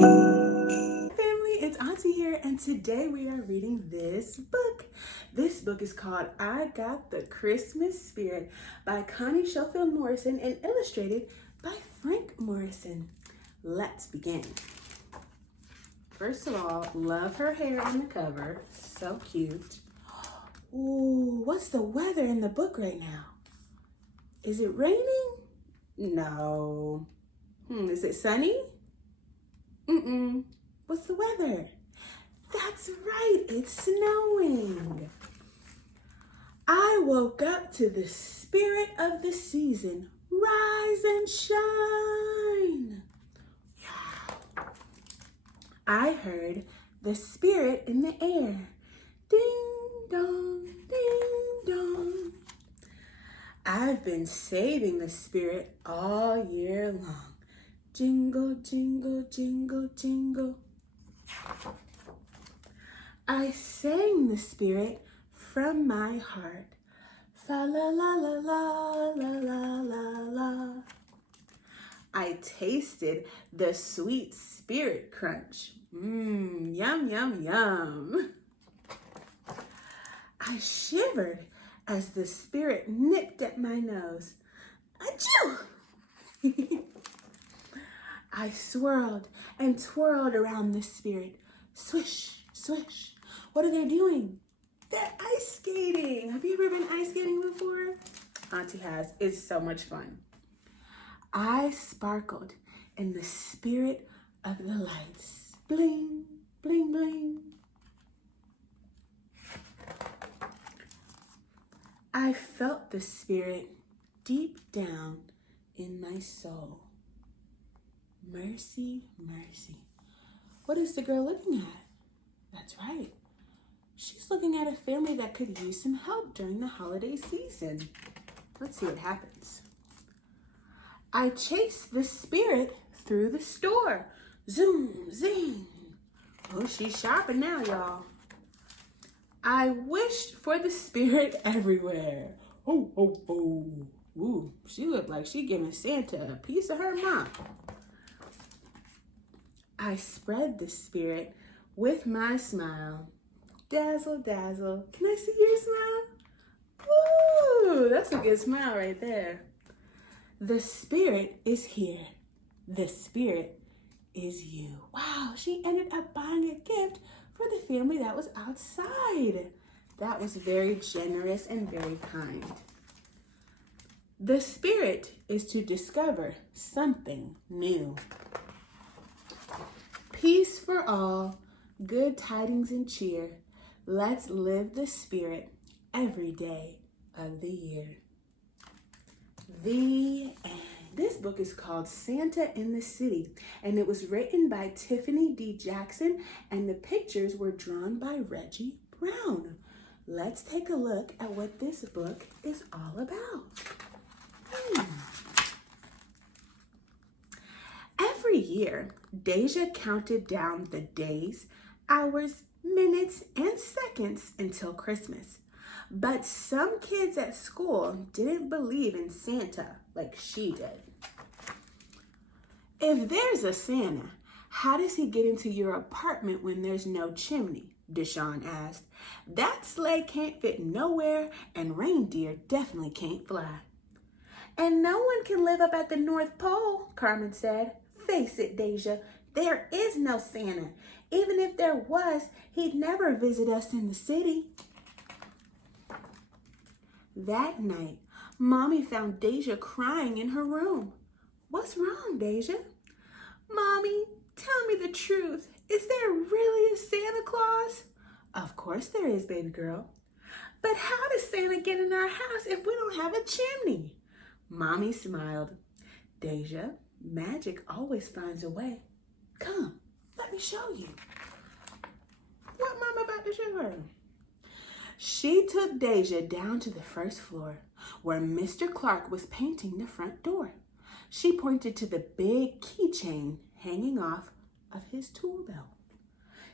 Family, it's Auntie here, and today we are reading this book. This book is called I Got the Christmas Spirit by Connie Schofield Morrison and illustrated by Frank Morrison. Let's begin. First of all, love her hair on the cover. So cute. Ooh, what's the weather in the book right now? Is it raining? No. Is it sunny? What's the weather? That's right, it's snowing. I woke up to the spirit of the season. Rise and shine. Yeah. I heard the spirit in the air. Ding dong, ding dong. I've been saving the spirit all year long. Jingle, jingle, jingle, jingle. I sang the spirit from my heart. Fa la la la la la la la la. I tasted the sweet spirit crunch. Yum, yum, yum. I shivered as the spirit nipped at my nose. Achoo! I swirled and twirled around the spirit. Swish, swish. What are they doing? They're ice skating. Have you ever been ice skating before? Auntie has. It's so much fun. I sparkled in the spirit of the lights. Bling, bling, bling. I felt the spirit deep down in my soul. Mercy, mercy. What is the girl looking at? That's right. She's looking at a family that could use some help during the holiday season. Let's see what happens. I chased the spirit through the store. Zoom, zing. Oh, she's shopping now, y'all. I wished for the spirit everywhere. Oh, oh, oh. Ooh, she looked like she giving Santa a piece of her mom. I spread the spirit with my smile. Dazzle, dazzle. Can I see your smile? Ooh, that's a good smile right there. The spirit is here. The spirit is you. Wow, she ended up buying a gift for the family that was outside. That was very generous and very kind. The spirit is to discover something new. Peace for all, good tidings and cheer. Let's live the spirit every day of the year. The end. This book is called Santa in the City, and it was written by Tiffany D. Jackson, and the pictures were drawn by Reggie Brown. Let's take a look at what this book is all about. Every year, Deja counted down the days, hours, minutes, and seconds until Christmas. But some kids at school didn't believe in Santa like she did. If there's a Santa, how does he get into your apartment when there's no chimney? Deshawn asked. That sleigh can't fit nowhere, and reindeer definitely can't fly. And no one can live up at the North Pole, Carmen said. Face it, Deja, there is no Santa. Even if there was, he'd never visit us in the city. That night, Mommy found Deja crying in her room. What's wrong, Deja? Mommy, tell me the truth. Is there really a Santa Claus? Of course there is, baby girl. But how does Santa get in our house if we don't have a chimney? Mommy smiled. Deja, magic always finds a way. Come, let me show you. What Mama about to show her? She took Deja down to the first floor where Mr. Clark was painting the front door. She pointed to the big keychain hanging off of his tool belt.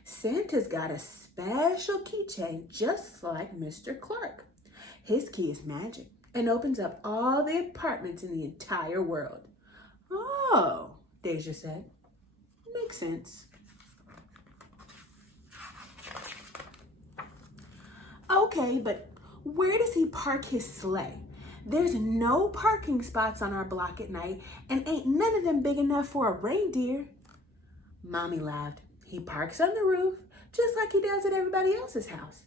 Santa's got a special keychain just like Mr. Clark. His key is magic and opens up all the apartments in the entire world. Oh, Deja said. Makes sense. Okay, but where does he park his sleigh? There's no parking spots on our block at night, and ain't none of them big enough for a reindeer. Mommy laughed. He parks on the roof, just like he does at everybody else's house.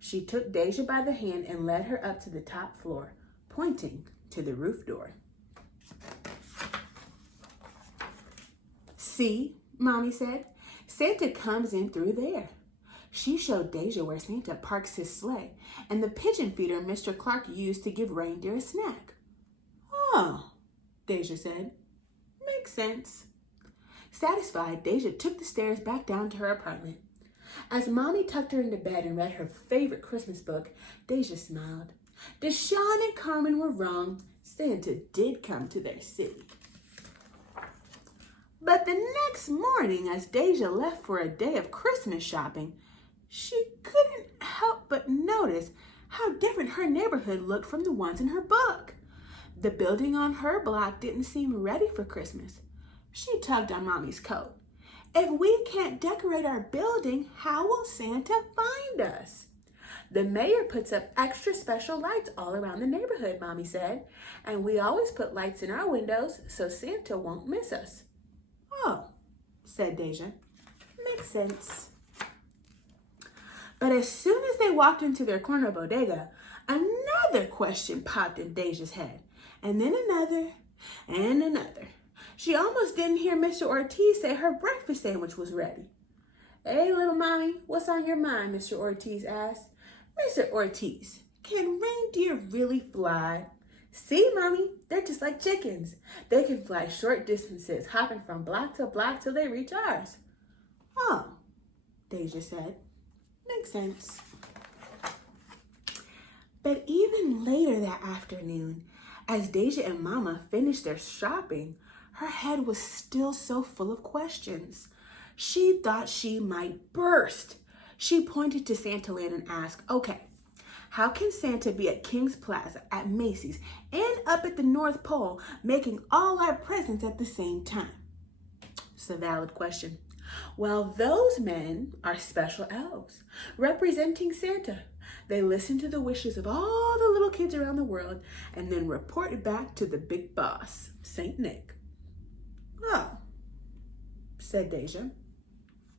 She took Deja by the hand and led her up to the top floor, pointing to the roof door. See, Mommy said, Santa comes in through there. She showed Deja where Santa parks his sleigh and the pigeon feeder Mr. Clark used to give reindeer a snack. Oh, Deja said. Makes sense. Satisfied, Deja took the stairs back down to her apartment. As Mommy tucked her into bed and read her favorite Christmas book, Deja smiled. Deshaun and Carmen were wrong. Santa did come to their city. But the next morning, as Deja left for a day of Christmas shopping, she couldn't help but notice how different her neighborhood looked from the ones in her book. The building on her block didn't seem ready for Christmas. She tugged on Mommy's coat. If we can't decorate our building, how will Santa find us? The mayor puts up extra special lights all around the neighborhood, Mommy said, and we always put lights in our windows so Santa won't miss us. Oh, said Deja. Makes sense. But as soon as they walked into their corner bodega, another question popped in Deja's head, and then another, and another. She almost didn't hear Mr. Ortiz say her breakfast sandwich was ready. Hey, little mommy, what's on your mind? Mr. Ortiz asked. Mr. Ortiz, can reindeer really fly? See, Mommy, they're just like chickens. They can fly short distances, hopping from block to block till they reach ours. Oh, Deja said. Makes sense. But even later that afternoon, as Deja and Mama finished their shopping, her head was still so full of questions. She thought she might burst. She pointed to Santaland and asked, okay, how can Santa be at King's Plaza, at Macy's, and up at the North Pole, making all our presents at the same time? It's a valid question. Well, those men are special elves, representing Santa. They listen to the wishes of all the little kids around the world and then report back to the big boss, Saint Nick. Oh, said Deja.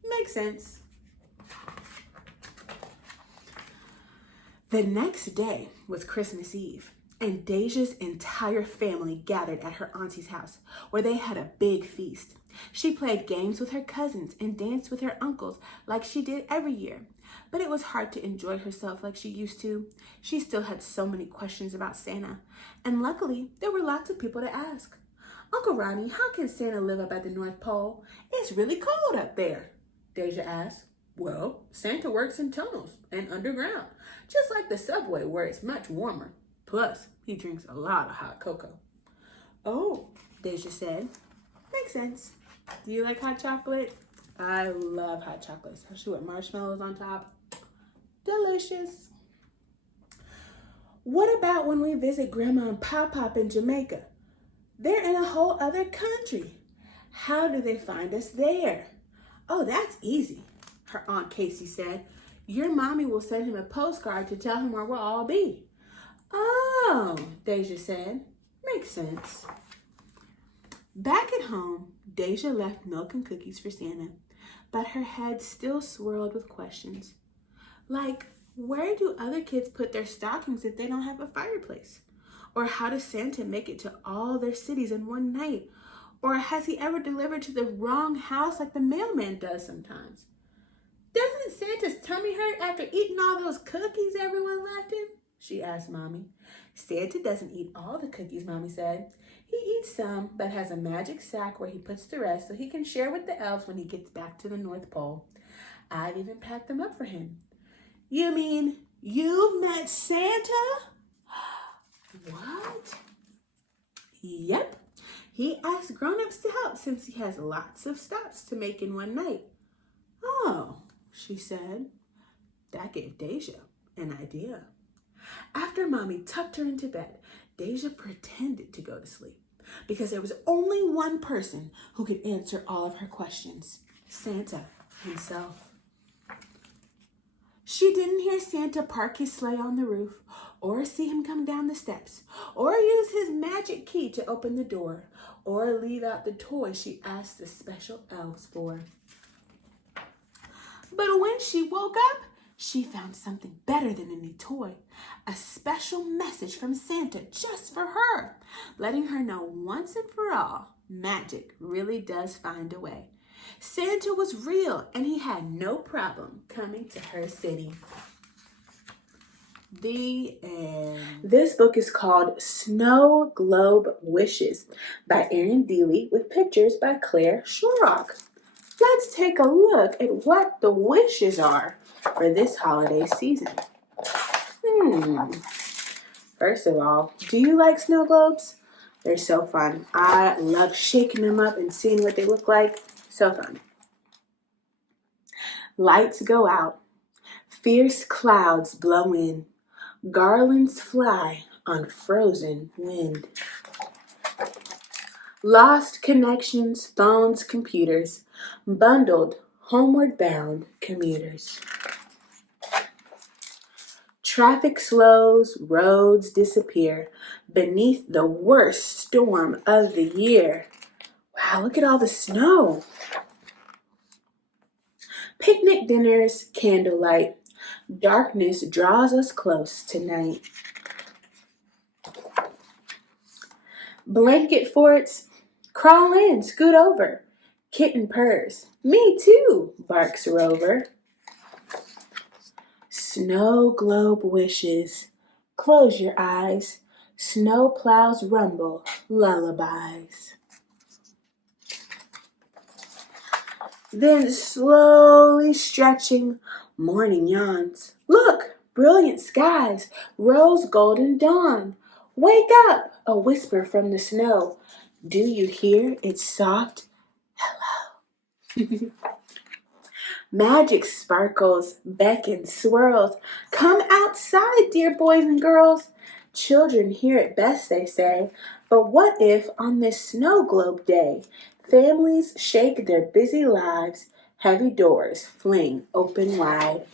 Makes sense. The next day was Christmas Eve, and Deja's entire family gathered at her auntie's house, where they had a big feast. She played games with her cousins and danced with her uncles like she did every year, but it was hard to enjoy herself like she used to. She still had so many questions about Santa, and luckily there were lots of people to ask. Uncle Ronnie, how can Santa live up at the North Pole? It's really cold up there, Deja asked. Well, Santa works in tunnels and underground, just like the subway where it's much warmer. Plus, he drinks a lot of hot cocoa. Oh, Deja said. Makes sense. Do you like hot chocolate? I love hot chocolate, especially with marshmallows on top. Delicious. What about when we visit Grandma and Pop in Jamaica? They're in a whole other country. How do they find us there? Oh, that's easy, her Aunt Casey said. Your mommy will send him a postcard to tell him where we'll all be. Oh, Deja said. Makes sense. Back at home, Deja left milk and cookies for Santa, but her head still swirled with questions. Like, where do other kids put their stockings if they don't have a fireplace? Or how does Santa make it to all their cities in one night? Or has he ever delivered to the wrong house like the mailman does sometimes? Doesn't Santa's tummy hurt after eating all those cookies everyone left him? She asked Mommy. Santa doesn't eat all the cookies, Mommy said. He eats some, but has a magic sack where he puts the rest so he can share with the elves when he gets back to the North Pole. I've even packed them up for him. You mean you've met Santa? What? Yep. He asked grown-ups to help since he has lots of stops to make in one night. Oh, she said. That gave Deja an idea. After Mommy tucked her into bed, Deja pretended to go to sleep because there was only one person who could answer all of her questions. Santa himself. She didn't hear Santa park his sleigh on the roof, or see him come down the steps, or use his magic key to open the door, or leave out the toys she asked the special elves for. But when she woke up, she found something better than any toy, a special message from Santa just for her, letting her know once and for all, magic really does find a way. Santa was real, and he had no problem coming to her city. The end. This book is called Snow Globe Wishes by Erin Dealey with pictures by Claire Shorrock. Let's take a look at what the wishes are for this holiday season. First of all, do you like snow globes? They're so fun. I love shaking them up and seeing what they look like. So fun. Lights go out. Fierce clouds blow in. Garlands fly on frozen wind. Lost connections, phones, computers, bundled, homeward bound commuters. Traffic slows, roads disappear beneath the worst storm of the year. Wow, look at all the snow. Picnic dinners, candlelight. Darkness draws us close tonight. Blanket forts, crawl in, scoot over. Kitten purrs, me too, barks Rover. Snow globe wishes, close your eyes. Snow plows rumble, lullabies. Then slowly stretching, morning yawns. Look, brilliant skies, rose golden dawn. Wake up, a whisper from the snow. Do you hear its soft hello? Magic sparkles, beckons, swirls. Come outside, dear boys and girls. Children hear it best, they say. But what if on this snow globe day, families shake their busy lives, heavy doors fling open wide.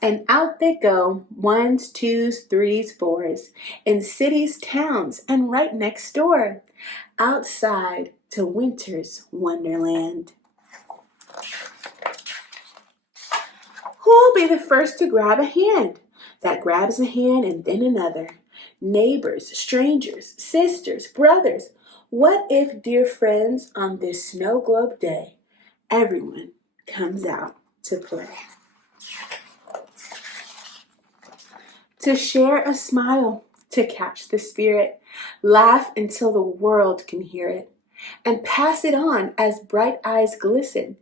And out they go, ones, twos, threes, fours, in cities, towns, and right next door, outside to winter's wonderland. Who'll be the first to grab a hand? That grabs a hand and then another. Neighbors, strangers, sisters, brothers. What if, dear friends, on this snow globe day, everyone comes out to play? To share a smile, to catch the spirit, laugh until the world can hear it, and pass it on as bright eyes glisten.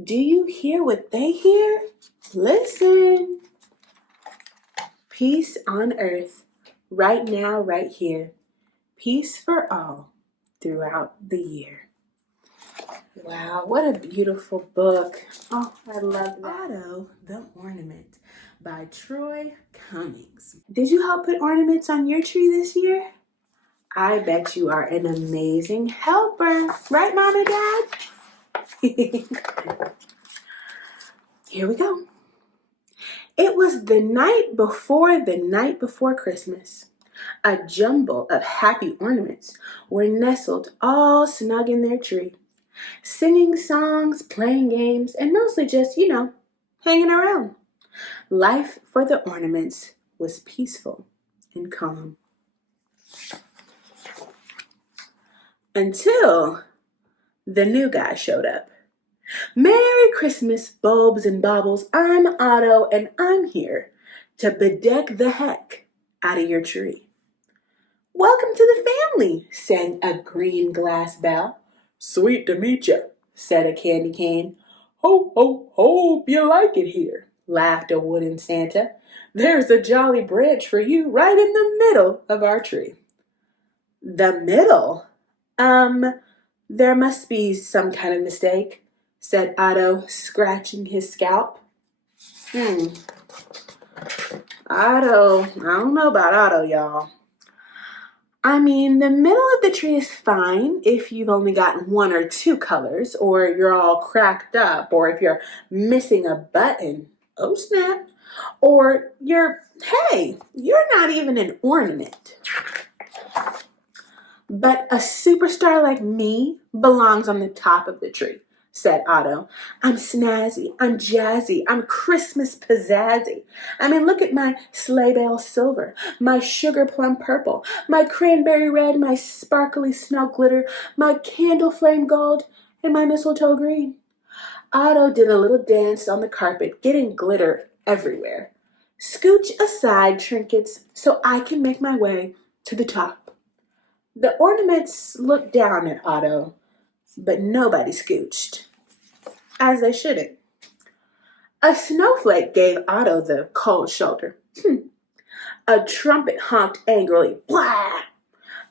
Do you hear what they hear? Listen. Peace on earth, right now, right here. Peace for all throughout the year. Wow, what a beautiful book. Oh, I love that. Otto, the Ornament by Troy Cummings. Did you help put ornaments on your tree this year? I bet you are an amazing helper. Right, Mom and Dad? Here we go. It was the night before Christmas. A jumble of happy ornaments were nestled all snug in their tree, singing songs, playing games, and mostly just, hanging around. Life for the ornaments was peaceful and calm. Until the new guy showed up. Merry Christmas, bulbs and baubles. I'm Otto, and I'm here to bedeck the heck out of your tree. Welcome to the family, sang a green glass bell. Sweet to meet you, said a candy cane. Ho, ho, hope you like it here, laughed a wooden Santa. There's a jolly branch for you right in the middle of our tree. The middle? There must be some kind of mistake, said Otto, scratching his scalp. Otto, I don't know about Otto, y'all. I mean, the middle of the tree is fine if you've only got one or two colors, or you're all cracked up, or if you're missing a button. Oh, snap. Or hey, you're not even an ornament. But a superstar like me belongs on the top of the tree, said Otto. I'm snazzy, I'm jazzy, I'm Christmas pizzazzy. I mean, look at my sleigh bell silver, my sugar plum purple, my cranberry red, my sparkly snow glitter, my candle flame gold, and my mistletoe green. Otto did a little dance on the carpet, getting glitter everywhere. Scooch aside, trinkets, so I can make my way to the top. The ornaments looked down at Otto, but nobody scooched, as they shouldn't. A snowflake gave Otto the cold shoulder. A trumpet honked angrily. Blah!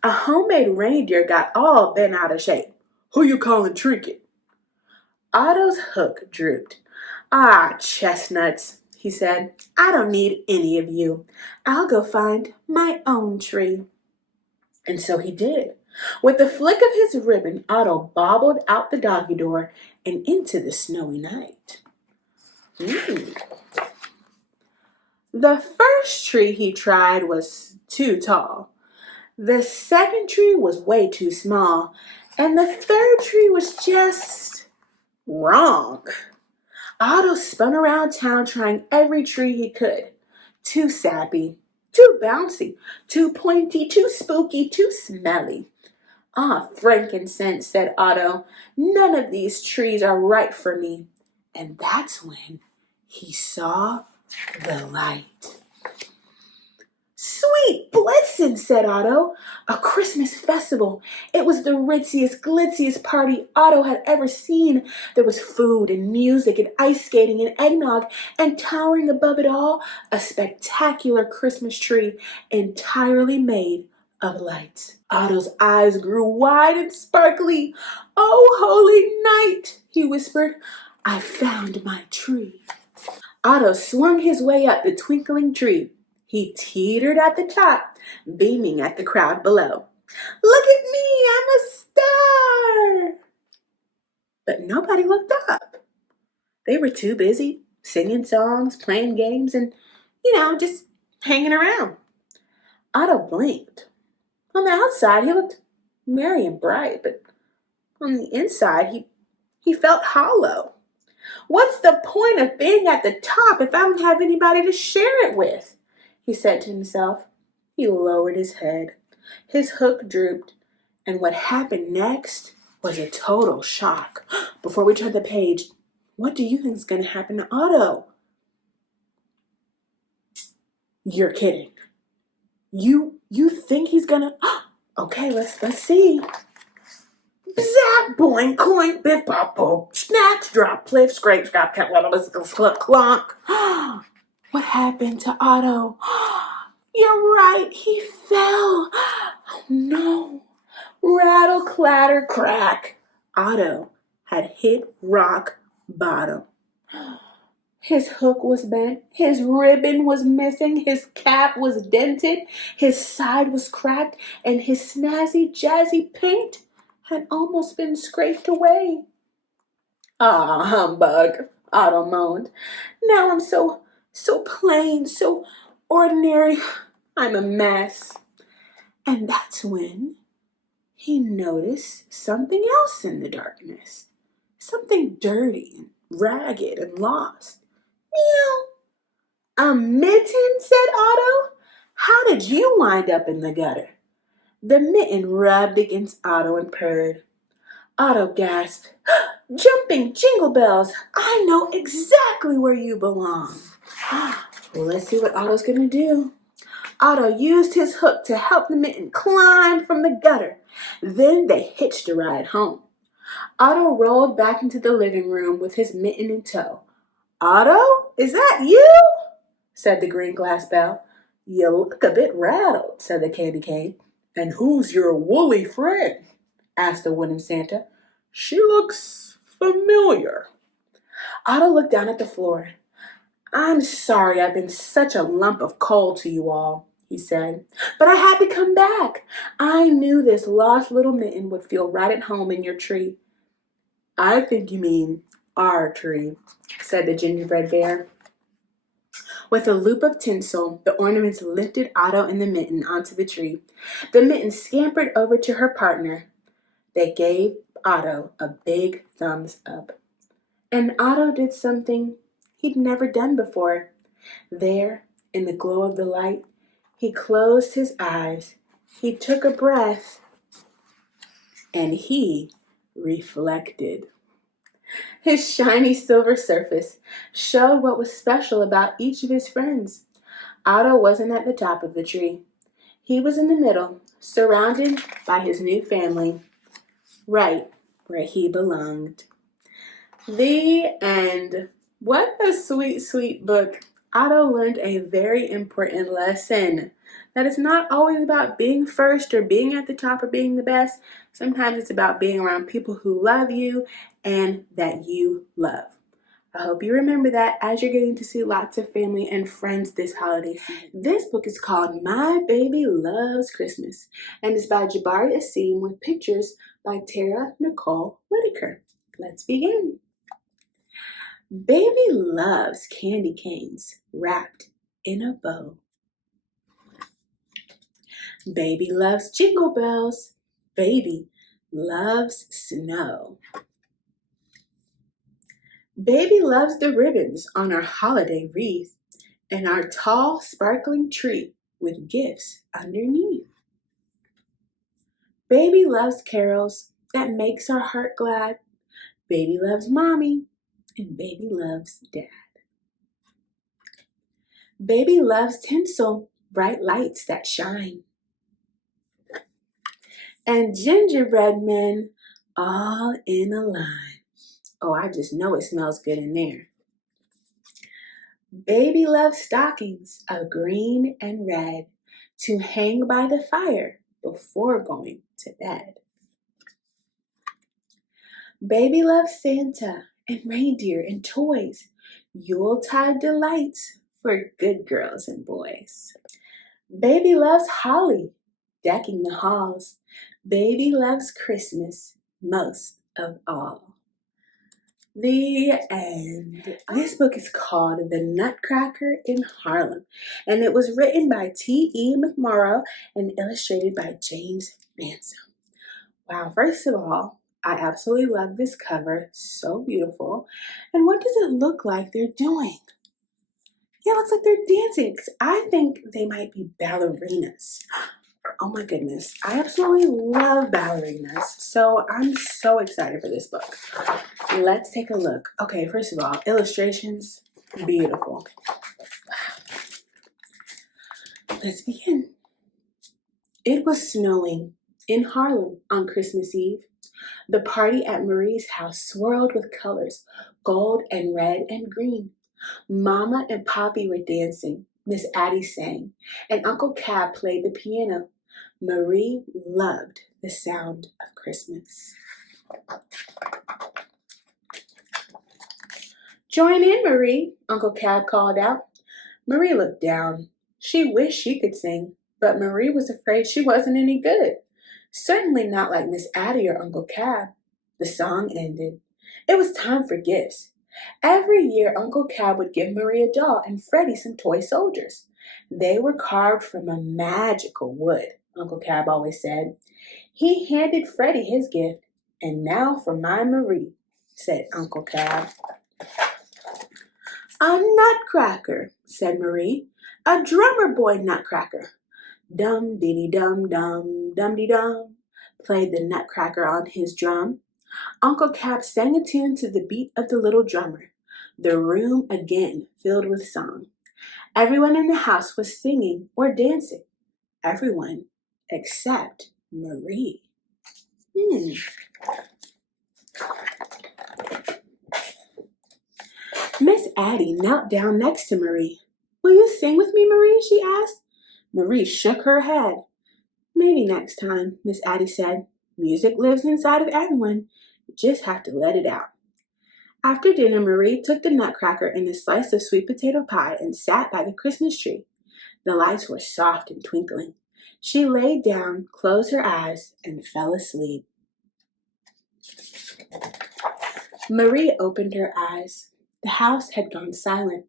A homemade reindeer got all bent out of shape. Who you calling Trinket? Otto's hook drooped. Ah, chestnuts, he said. I don't need any of you. I'll go find my own tree. And so he did. With the flick of his ribbon, Otto bobbled out the doggy door and into the snowy night. The first tree he tried was too tall. The second tree was way too small. And the third tree was just wrong. Otto spun around town trying every tree he could. Too sappy, too bouncy, too pointy, too spooky, too smelly. Ah, frankincense, said Otto. None of these trees are right for me. And that's when he saw the light. Sweet Blitzen, said Otto. A Christmas festival. It was the ritziest, glitziest party Otto had ever seen. There was food and music and ice skating and eggnog, and towering above it all, a spectacular Christmas tree entirely made of lights. Otto's eyes grew wide and sparkly. Oh, holy night, he whispered. I found my tree. Otto swung his way up the twinkling tree. He teetered at the top, beaming at the crowd below. Look at me, I'm a star! But nobody looked up. They were too busy singing songs, playing games, and, just hanging around. Otto blinked. On the outside, he looked merry and bright, but on the inside, he felt hollow. What's the point of being at the top if I don't have anybody to share it with? He said to himself. He lowered his head. His hook drooped, and what happened next was a total shock. Before we turn the page, what do you think is going to happen to Otto? You're kidding. You think he's gonna? Okay, let's see. Zap, boing, coink, biff, pop, poop, snatch, drop, pliff, scrape, scrap, cat, clunk, clunk. What happened to Otto? You're right, he fell. Oh no. Rattle, clatter, crack. Otto had hit rock bottom. His hook was bent, his ribbon was missing, his cap was dented, his side was cracked, and his snazzy, jazzy paint had almost been scraped away. Ah, humbug, Otto moaned. Now I'm so plain, so ordinary. I'm a mess. And that's when he noticed something else in the darkness. Something dirty and ragged and lost. Meow. A mitten, said Otto. How did you wind up in the gutter? The mitten rubbed against Otto and purred. Otto gasped. Jumping jingle bells, I know exactly where you belong. Well, let's see what Otto's going to do. Otto used his hook to help the mitten climb from the gutter. Then they hitched a ride home. Otto rolled back into the living room with his mitten in tow. Otto, is that you? Said the green glass bell. You look a bit rattled, said the candy cane. And who's your woolly friend? Asked the wooden Santa. She looks familiar. Otto looked down at the floor. I'm sorry I've been such a lump of coal to you all, he said. "But I had to come back. I knew this lost little mitten would feel right at home in your tree." "I think you mean our tree," said the gingerbread bear. With a loop of tinsel, the ornaments lifted Otto and the mitten onto the tree. The mitten scampered over to her partner. They gave Otto a big thumbs up. And Otto did something he'd never done before. There, in the glow of the light, he closed his eyes, he took a breath, and he reflected. His shiny silver surface showed what was special about each of his friends. Otto wasn't at the top of the tree. He was in the middle, surrounded by his new family, right where he belonged. The end. What a sweet, sweet book. Otto learned a very important lesson. That it's not always about being first or being at the top or being the best. Sometimes it's about being around people who love you and that you love. I hope you remember that as you're getting to see lots of family and friends this holiday season. This book is called My Baby Loves Christmas and is by Jabari Asim with pictures by Tara Nicole Whitaker. Let's begin. Baby loves candy canes wrapped in a bow. Baby loves jingle bells. Baby loves snow. Baby loves the ribbons on our holiday wreath and our tall, sparkling tree with gifts underneath. Baby loves carols that makes our heart glad. Baby loves mommy and baby loves dad. Baby loves tinsel, bright lights that shine. And gingerbread men all in a line. Oh, I just know it smells good in there. Baby loves stockings of green and red to hang by the fire before going to bed. Baby loves Santa and reindeer and toys, Yuletide delights for good girls and boys. Baby loves holly, decking the halls. Baby loves Christmas most of all. The end. This book is called The Nutcracker in Harlem, and it was written by T.E. McMorrow and illustrated by James Manson. Wow, first of all, I absolutely love this cover. So beautiful. And what does it look like they're doing? Yeah, it looks like they're dancing. I think they might be ballerinas. Oh my goodness. I absolutely love ballerinas. So I'm so excited for this book. Let's take a look. Okay, first of all, illustrations, beautiful. Let's begin. It was snowing in Harlem on Christmas Eve. The party at Marie's house swirled with colors, gold and red and green. Mama and Poppy were dancing. Miss Addie sang, and Uncle Cab played the piano. Marie loved the sound of Christmas. "Join in, Marie," Uncle Cab called out. Marie looked down. She wished she could sing, but Marie was afraid she wasn't any good. Certainly not like Miss Addie or Uncle Cab. The song ended. It was time for gifts. Every year, Uncle Cab would give Marie a doll and Freddie some toy soldiers. They were carved from a magical wood, Uncle Cab always said. He handed Freddie his gift. "And now for my Marie," said Uncle Cab. "A nutcracker," said Marie. "A drummer boy nutcracker." Dum-dee-dee-dum-dum, dum-dee-dum, played the nutcracker on his drum. Uncle Cap sang a tune to the beat of the little drummer. The room again filled with song. Everyone in the house was singing or dancing. Everyone except Marie. Miss Addie knelt down next to Marie. "Will you sing with me, Marie?" she asked. Marie shook her head. "Maybe next time," Miss Addie said. "Music lives inside of everyone. You just have to let it out." After dinner, Marie took the nutcracker and a slice of sweet potato pie and sat by the Christmas tree. The lights were soft and twinkling. She lay down, closed her eyes, and fell asleep. Marie opened her eyes. The house had gone silent.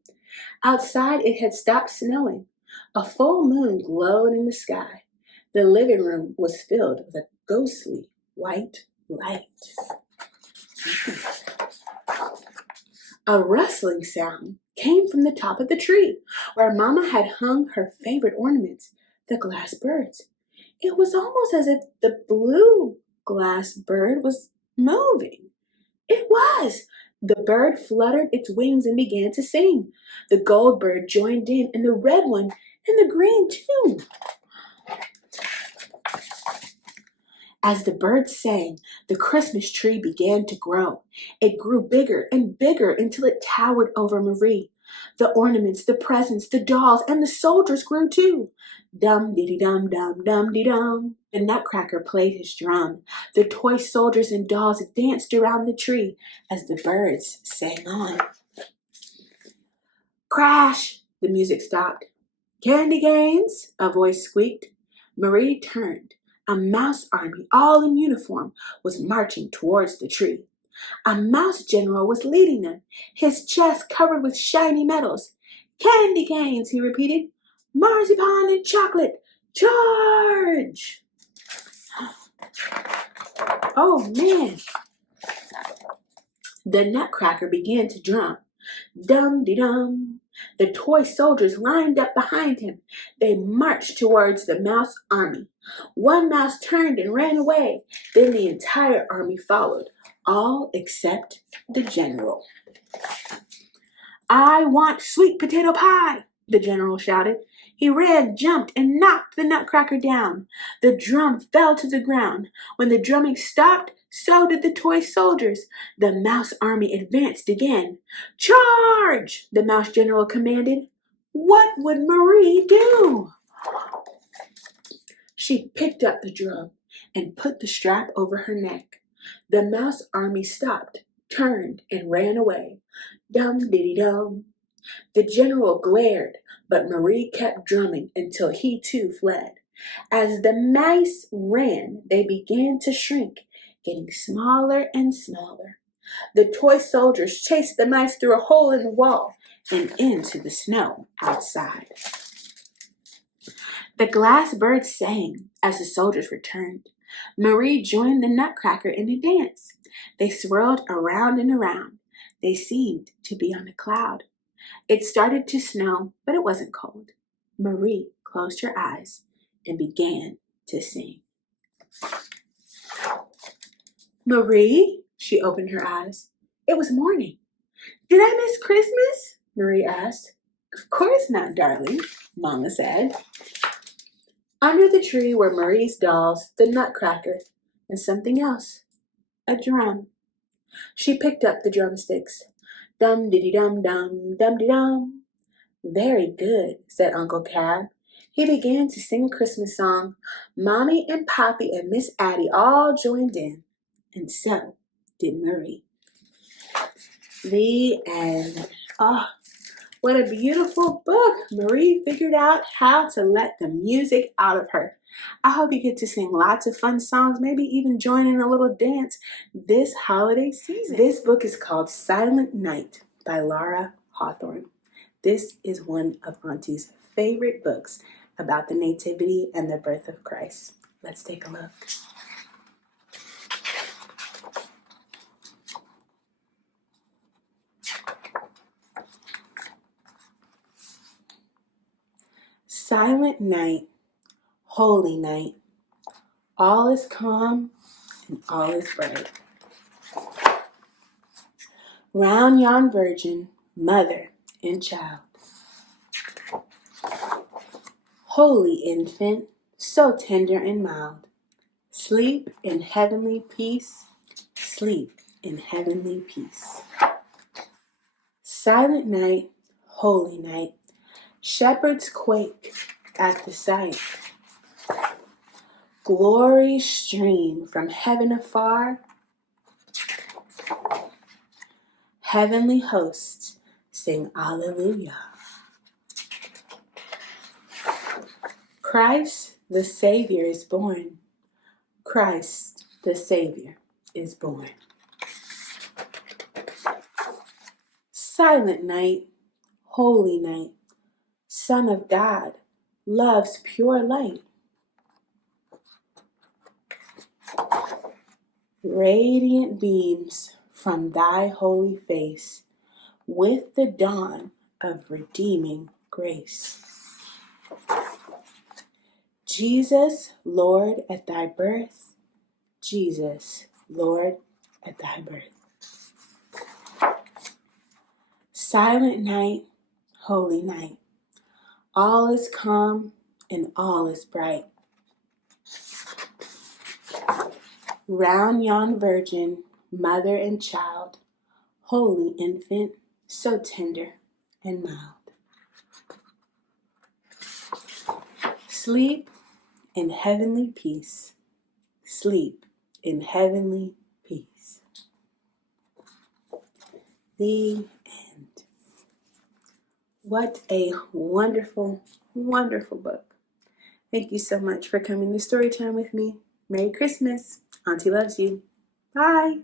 Outside it had stopped snowing. A full moon glowed in the sky. The living room was filled with a ghostly white light. A rustling sound came from the top of the tree, where Mama had hung her favorite ornaments, the glass birds. It was almost as if the blue glass bird was moving. It was! The bird fluttered its wings and began to sing. The gold bird joined in, and the red one, and the green too. As the birds sang, the Christmas tree began to grow. It grew bigger and bigger until it towered over Marie. The ornaments, the presents, the dolls, and the soldiers grew too. Dum-dee-dee-dum, dum-dum-dee-dum. The Nutcracker played his drum. The toy soldiers and dolls danced around the tree as the birds sang on. Crash! The music stopped. Candy canes, a voice squeaked. Marie turned. A mouse army, all in uniform, was marching towards the tree. A mouse general was leading them, his chest covered with shiny medals. Candy canes, he repeated. Marzipan and chocolate. Charge! Oh, man. The Nutcracker began to drum. Dum-de-dum. The toy soldiers lined up behind him. They marched towards the mouse army. One mouse turned and ran away. Then the entire army followed, all except the general. I want sweet potato pie, the general shouted. He ran, jumped, and knocked the Nutcracker down. The drum fell to the ground. When the drumming stopped, so did the toy soldiers. The mouse army advanced again. Charge! The mouse general commanded. What would Marie do? She picked up the drum and put the strap over her neck. The mouse army stopped, turned, and ran away. Dum-diddy-dum. The general glared, but Marie kept drumming until he too fled. As the mice ran, they began to shrink, getting smaller and smaller. The toy soldiers chased the mice through a hole in the wall and into the snow outside. The glass birds sang as the soldiers returned. Marie joined the Nutcracker in a dance. They swirled around and around. They seemed to be on a cloud. It started to snow, but it wasn't cold. Marie closed her eyes and began to sing. Marie, she opened her eyes. It was morning. Did I miss Christmas? Marie asked. Of course not, darling, Mama said. Under the tree were Marie's dolls, the Nutcracker, and something else, a drum. She picked up the drumsticks. Dum-diddy-dum-dum, dum-dee-dum. Very good, said Uncle Cab. He began to sing a Christmas song. Mommy and Poppy and Miss Addie all joined in, and so did Marie. The end. Oh, what a beautiful book. Marie figured out how to let the music out of her. I hope you get to sing lots of fun songs, maybe even join in a little dance this holiday season. This book is called Silent Night by Laura Hawthorne. This is one of Auntie's favorite books about the Nativity and the birth of Christ. Let's take a look. Silent night, holy night, all is calm and all is bright. Round yon virgin, mother and child. Holy infant, so tender and mild, sleep in heavenly peace, sleep in heavenly peace. Silent night, holy night, shepherds quake at the sight. Glory stream from heaven afar. Heavenly hosts sing Alleluia. Christ the Savior is born. Christ the Savior is born. Silent night, holy night, Son of God, love's pure light. Radiant beams from thy holy face with the dawn of redeeming grace. Jesus, Lord, at thy birth, Jesus, Lord, at thy birth. Silent night, holy night, all is calm and all is bright. Round yon virgin, mother and child, holy infant, so tender and mild. Sleep in heavenly peace, sleep in heavenly peace. The end. What a wonderful, wonderful book. Thank you so much for coming to Storytime with me. Merry Christmas. Auntie loves you. Bye.